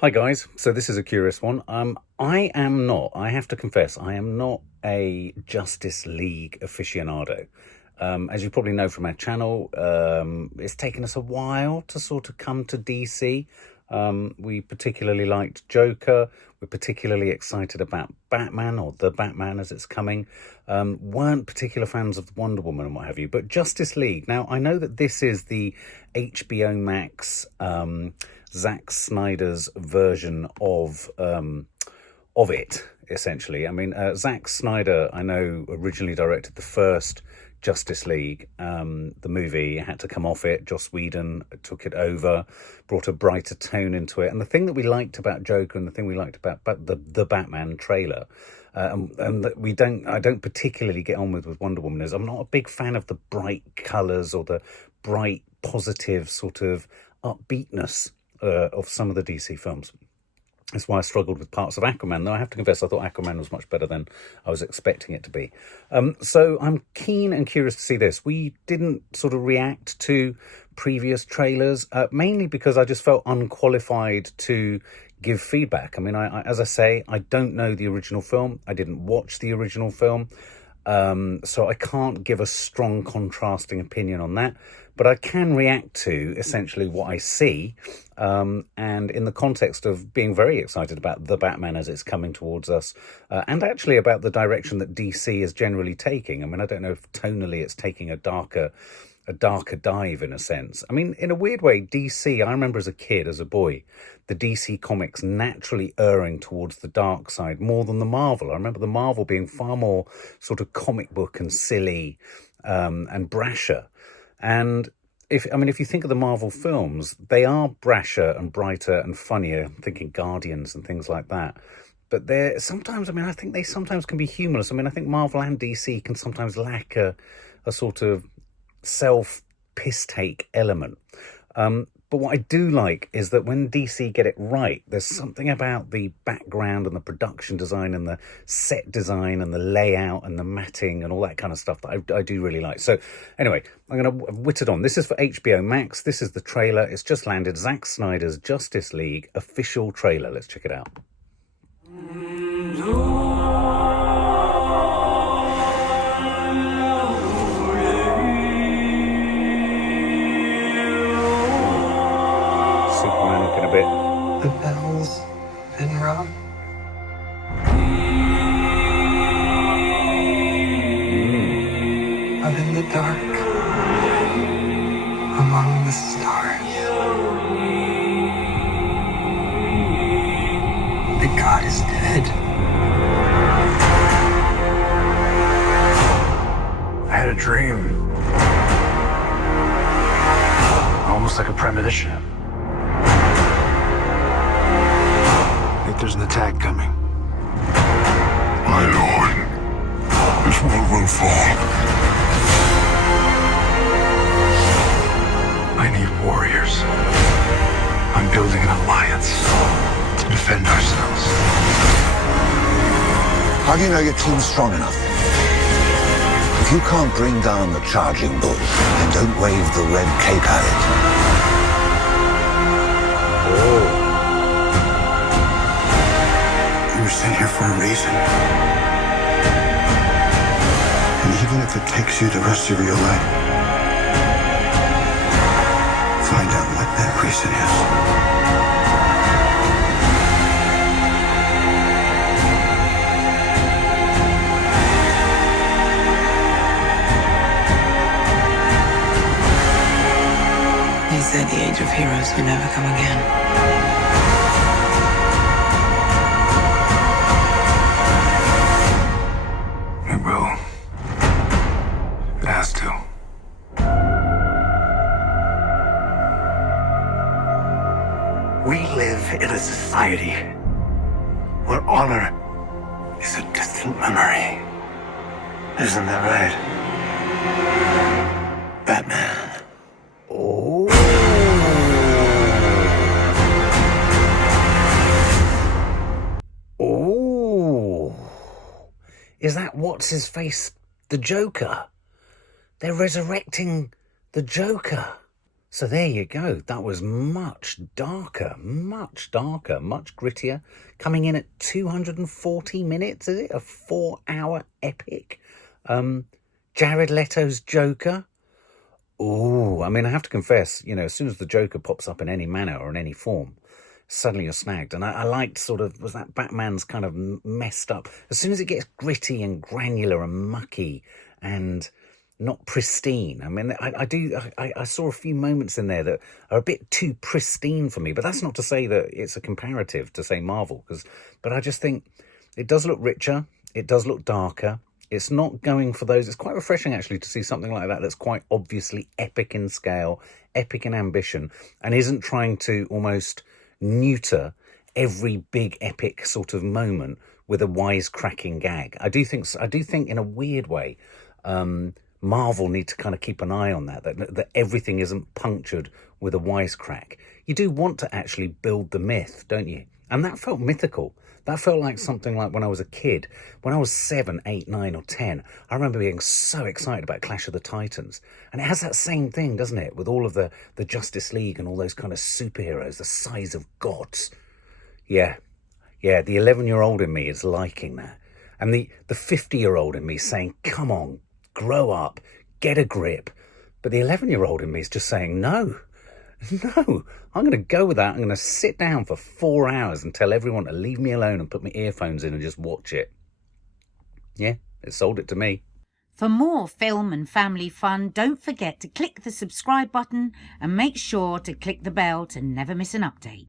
Hi guys, so this is a curious one. I have to confess, I am not a Justice League aficionado. As you probably know from our channel, it's taken us a while to sort of come to DC. We particularly liked Joker. We're particularly excited about Batman, or the Batman as it's coming. Weren't particular fans of Wonder Woman and what have you. But Justice League, now I know that this is the HBO Max Zack Snyder's version of it, essentially. I mean, Zack Snyder, I know, originally directed the first Justice League, the movie. Had to come off it. Joss Whedon took it over, brought a brighter tone into it. And the thing that we liked about Joker, and the thing we liked about the Batman trailer, and that I don't particularly get on with Wonder Woman, is I'm not a big fan of the bright colours or the bright, positive sort of upbeatness of some of the DC films. That's why I struggled with parts of Aquaman, though I have to confess I thought Aquaman was much better than I was expecting it to be. So I'm keen and curious to see this. We didn't sort of react to previous trailers, mainly because I just felt unqualified to give feedback. I mean, as I say, I don't know the original film. I didn't watch the original film. So I can't give a strong contrasting opinion on that, but I can react to essentially what I see, and in the context of being very excited about the Batman as it's coming towards us, and actually about the direction that DC is generally taking. I mean, I don't know if tonally it's taking a darker dive in a sense. I mean, in a weird way, DC, I remember as a kid, as a boy, the DC comics naturally erring towards the dark side more than the Marvel. I remember the Marvel being far more sort of comic book and silly, and brasher. And if you think of the Marvel films, they are brasher and brighter and funnier. I'm thinking Guardians and things like that. But they're sometimes, I think they sometimes can be humorless. I mean, I think Marvel and DC can sometimes lack a sort of self-piss-take element. But what I do like is that when DC get it right, there's something about the background and the production design and the set design and the layout and the matting and all that kind of stuff that I do really like. So anyway, I'm going to whit it on. This is for HBO Max. This is the trailer. It's just landed. Zack Snyder's Justice League official trailer. Let's check it out. The bells been rung. Out in the dark, among the stars, the god is dead. I had a dream. Almost like a premonition. There's an attack coming. My lord, this world will fall. I need warriors. I'm building an alliance to defend ourselves. How do you know your team's strong enough? If you can't bring down the charging bull, then don't wave the red cape at it. You were sent here for a reason. And even if it takes you the rest of your life, find out what that reason is. He said the age of heroes would never come again. We live in a society where honor is a distant memory. Isn't that right? Batman. Oh. Oh. Is that what's his face? The Joker. They're resurrecting the Joker. So there you go. That was much darker, much grittier. Coming in at 240 minutes, is it? A 4-hour epic. Jared Leto's Joker. Oh, I mean, I have to confess, you know, as soon as the Joker pops up in any manner or in any form, suddenly you're snagged. And I liked sort of, was that Batman's kind of messed up. As soon as it gets gritty and granular and mucky and not pristine. I mean, I saw a few moments in there that are a bit too pristine for me, but that's not to say that it's a comparative to, say, Marvel, but I just think it does look richer, it does look darker, it's not going for those. It's quite refreshing, actually, to see something like that that's quite obviously epic in scale, epic in ambition, and isn't trying to almost neuter every big epic sort of moment with a wisecracking gag. I do think in a weird way, Marvel need to kind of keep an eye on that everything isn't punctured with a wisecrack. You do want to actually build the myth, don't you? And that felt mythical. That felt like something like when I was a kid. When I was 7, 8, 9 or 10, I remember being so excited about Clash of the Titans. And it has that same thing, doesn't it? With all of the Justice League and all those kind of superheroes, the size of gods. Yeah, the 11-year-old in me is liking that. And the 50-year-old in me saying, come on, grow up, get a grip. But the 11-year-old in me is just saying, no, I'm going to go with that. I'm going to sit down for 4 hours and tell everyone to leave me alone and put my earphones in and just watch it. Yeah, it sold it to me. For more film and family fun, don't forget to click the subscribe button and make sure to click the bell to never miss an update.